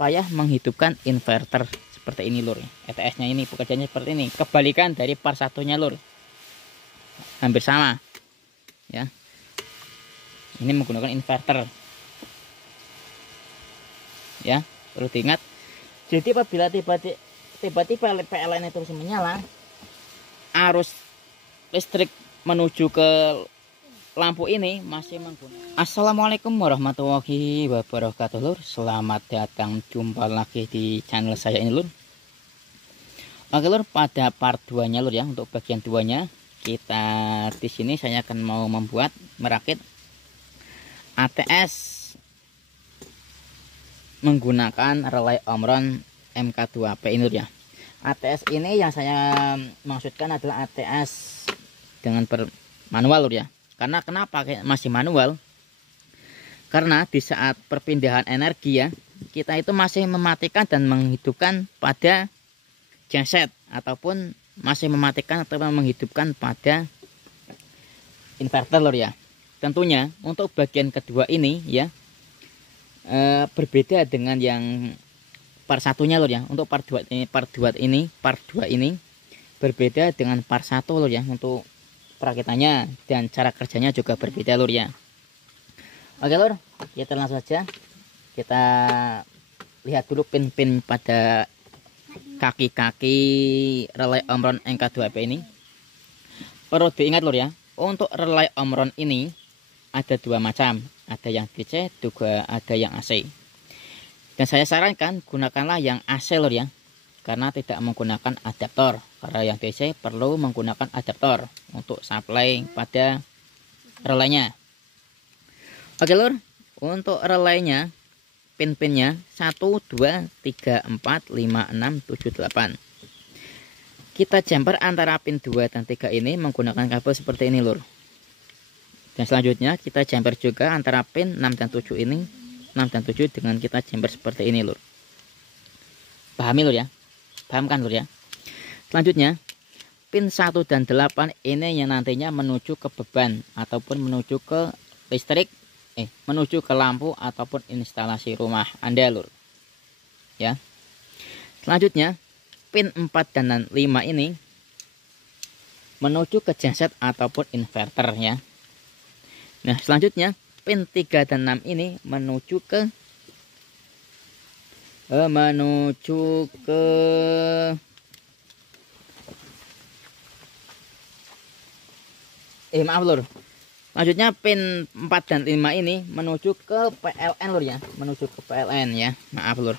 payah menghidupkan inverter seperti ini lur. ETS-nya ini pekerjaannya seperti ini, kebalikan dari part satunya lur, hampir sama ya. Ini menggunakan inverter ya, perlu diingat. Jadi apabila tiba-tiba PLN itu terus menyala, arus listrik menuju ke lampu ini masih menggunakan. Assalamualaikum warahmatullahi wabarakatuh lur. Selamat datang, jumpa lagi di channel saya ini lur. Oke lur, pada part 2 nya lur ya, untuk bagian 2 nya kita di sini saya akan mau merakit ATS menggunakan relay Omron MK2P ini lur ya. ATS ini yang saya maksudkan adalah ATS dengan manual lur ya. Karena kenapa masih manual? Karena di saat perpindahan energi ya, kita itu masih mematikan dan menghidupkan pada genset, ataupun masih mematikan atau menghidupkan pada inverter lur ya. Tentunya untuk bagian kedua ini ya, berbeda dengan yang part satunya lur ya. Untuk part 2 ini berbeda dengan part 1 lur ya. Untuk perakitannya dan cara kerjanya juga berbeda lur ya. Oke lur, kita langsung saja kita lihat dulu pin-pin pada kaki-kaki relay Omron MK2P ini. Perlu diingat lur ya, untuk relay Omron ini ada dua macam, ada yang DC juga ada yang AC. Dan saya sarankan gunakanlah yang AC lur ya, karena tidak menggunakan adaptor. Karena yang DC perlu menggunakan adaptor untuk supply pada relaynya. Oke lur, untuk relaynya pin-pinnya 1, 2, 3, 4, 5, 6, 7, 8. Kita jumper antara pin 2 dan 3 ini menggunakan kabel seperti ini lur. Dan selanjutnya kita jumper juga antara pin 6 dan 7 ini, 6 dan 7 dengan kita jumper seperti ini lur. Pahami lur ya, paham kan lur ya. Selanjutnya pin 1 dan 8 ini yang nantinya menuju ke beban ataupun menuju ke listrik, menuju ke lampu ataupun instalasi rumah Anda lur ya. Selanjutnya pin 4 dan 5 ini menuju ke genset ataupun inverter ya. Nah selanjutnya pin 3 dan 6 ini menuju ke maaf lur. Selanjutnya pin 4 dan 5 ini menuju ke PLN lur ya, menuju ke PLN ya. Maaf lur.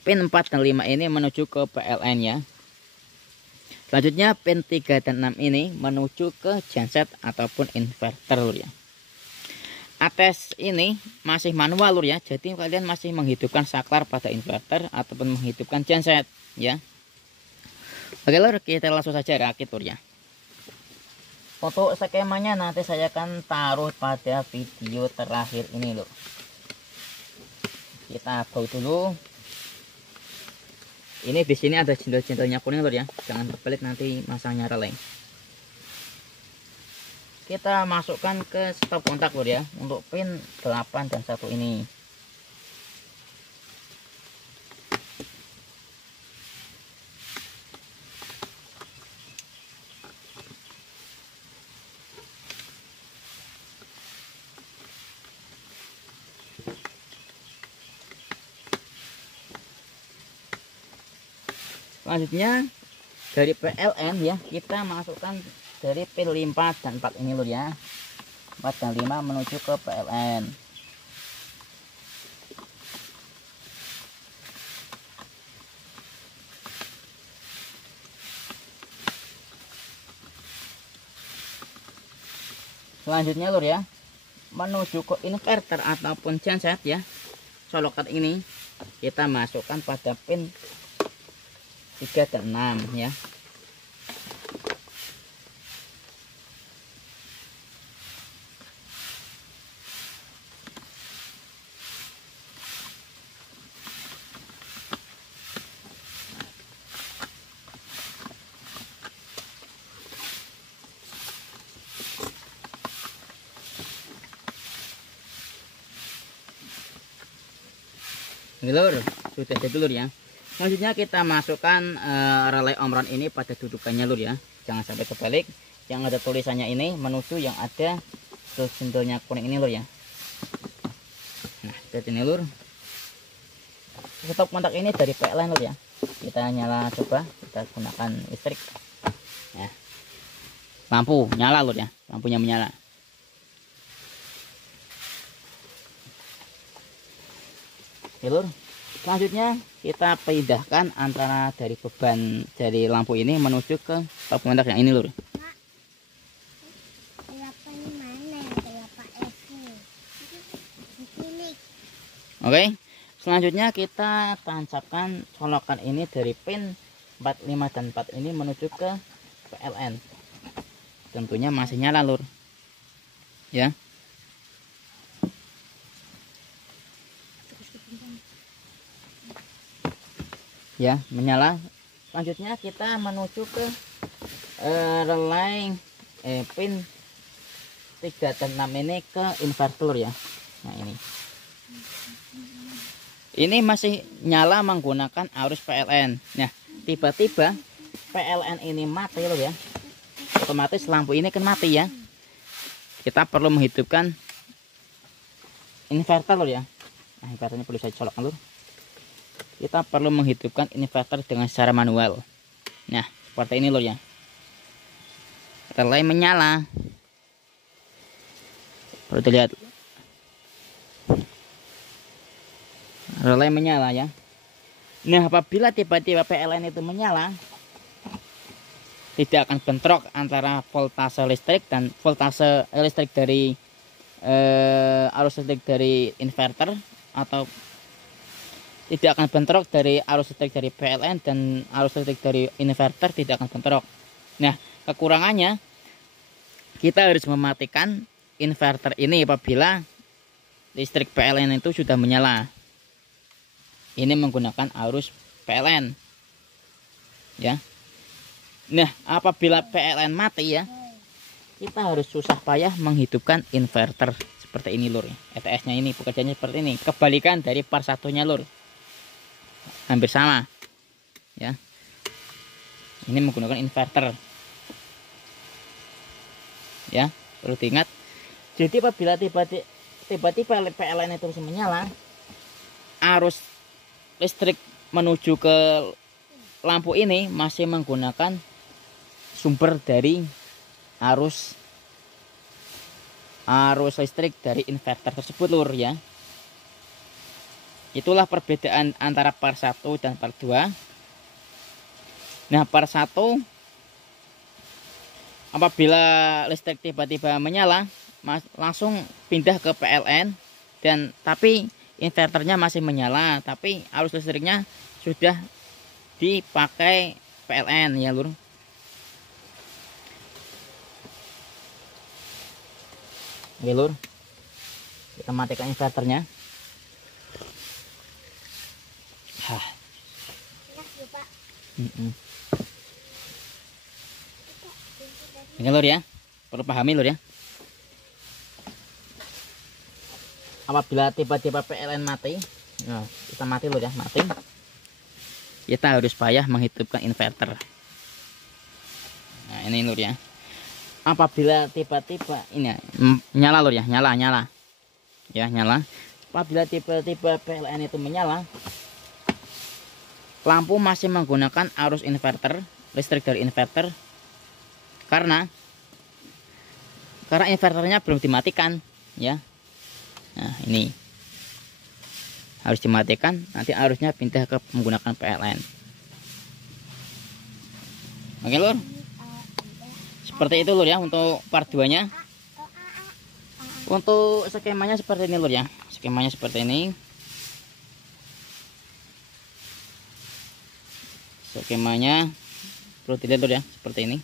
Pin 4 dan 5 ini menuju ke PLN ya. Selanjutnya pin 3 dan 6 ini menuju ke genset ataupun inverter lur ya. ATS ini masih manual lur ya, jadi kalian masih menghidupkan saklar pada inverter ataupun menghidupkan genset ya. Oke lur, kita langsung saja rakit lur ya. Untuk skemanya nanti saya akan taruh pada video terakhir ini loh. Kita baut dulu. Ini di sini ada jendol-jendolnya kuning lor ya. Jangan terbelit nanti masangnya relay. Kita masukkan ke stop kontak lor ya, untuk pin 8 dan 1 ini. Selanjutnya dari PLN ya, kita masukkan dari pin 5 dan 4 ini lur ya. 4 dan 5 menuju ke PLN. Selanjutnya lur ya, menuju ke inverter ataupun genset ya, colokan ini kita masukkan pada pin 3 dan 6 ya. Oke Ini lur, sudah jadi lur ya. Selanjutnya kita masukkan relay omron ini pada dudukannya lur ya. Jangan sampai kebalik. Yang ada tulisannya ini menuju yang ada sendelnya kuning ini lur ya. Nah, jadi ini lur. Stop kontak ini dari PLN lur ya. Kita nyala, coba kita gunakan listrik. Ya. Lampu nyala lur ya. Lampunya menyala. Oke lur. Selanjutnya kita pindahkan antara dari beban dari lampu ini menuju ke stop kontak yang ini lur. Oke, selanjutnya kita tancapkan colokan ini dari pin 45 dan 4 ini menuju ke PLN. Tentunya masih nyala lur. Ya. Ya, menyala. Selanjutnya kita menuju ke relay pin 3 dan 6 ini ke inverter ya. Nah, ini masih nyala menggunakan arus PLN. Nah, tiba-tiba PLN ini mati loh ya. Otomatis lampu ini kan mati ya. Kita perlu menghidupkan inverter loh ya. Nah, inverternya perlu saya colokkan lur. Kita perlu menghidupkan inverter dengan secara manual. Nah, seperti ini lur ya. Relay menyala. Perlu dilihat. Relay menyala ya. Nah, apabila tiba-tiba PLN itu menyala, tidak akan bentrok antara voltase listrik dan voltase listrik dari arus listrik dari inverter, atau tidak akan bentrok dari arus listrik dari PLN dan arus listrik dari inverter, tidak akan bentrok. Nah, kekurangannya kita harus mematikan inverter ini apabila listrik PLN itu sudah menyala. Ini menggunakan arus PLN. Ya. Nah, apabila PLN mati ya, kita harus susah payah menghidupkan inverter seperti ini lur. ETS-nya ini pekerjaannya seperti ini. Kebalikan dari part satunya lur. Hampir sama. Ya. Ini menggunakan inverter. Ya, perlu diingat. Jadi apabila tiba-tiba PLN itu menyala, arus listrik menuju ke lampu ini masih menggunakan sumber dari arus listrik dari inverter tersebut lur ya. Itulah perbedaan antara part 1 dan part 2. Nah, part 1 apabila listrik tiba-tiba menyala langsung pindah ke PLN, dan tapi inverternya masih menyala, tapi arus listriknya sudah dipakai PLN ya lur. Oke lur, kita matikan inverternya. Ini lur ya, perlu pahami lur ya. Apabila tiba-tiba PLN mati, nah, kita mati lur ya, mati. Kita harus payah menghidupkan inverter. Nah, ini lur ya. Apabila tiba-tiba ini nyala lur ya, nyala. Ya, nyala. Apabila tiba-tiba PLN itu menyala, lampu masih menggunakan arus inverter, listrik dari inverter, karena inverternya belum dimatikan ya. Nah, ini harus dimatikan, nanti arusnya pindah ke menggunakan PLN. Oke lur, seperti itu lur ya untuk part 2 nya. Untuk skemanya seperti ini lur ya, skemanya seperti ini. Skemanya perlu dilihat lur ya, seperti ini.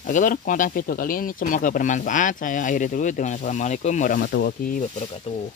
Oke lur, konten video kali ini semoga bermanfaat. Saya akhiri dulu dengan assalamualaikum warahmatullahi wabarakatuh.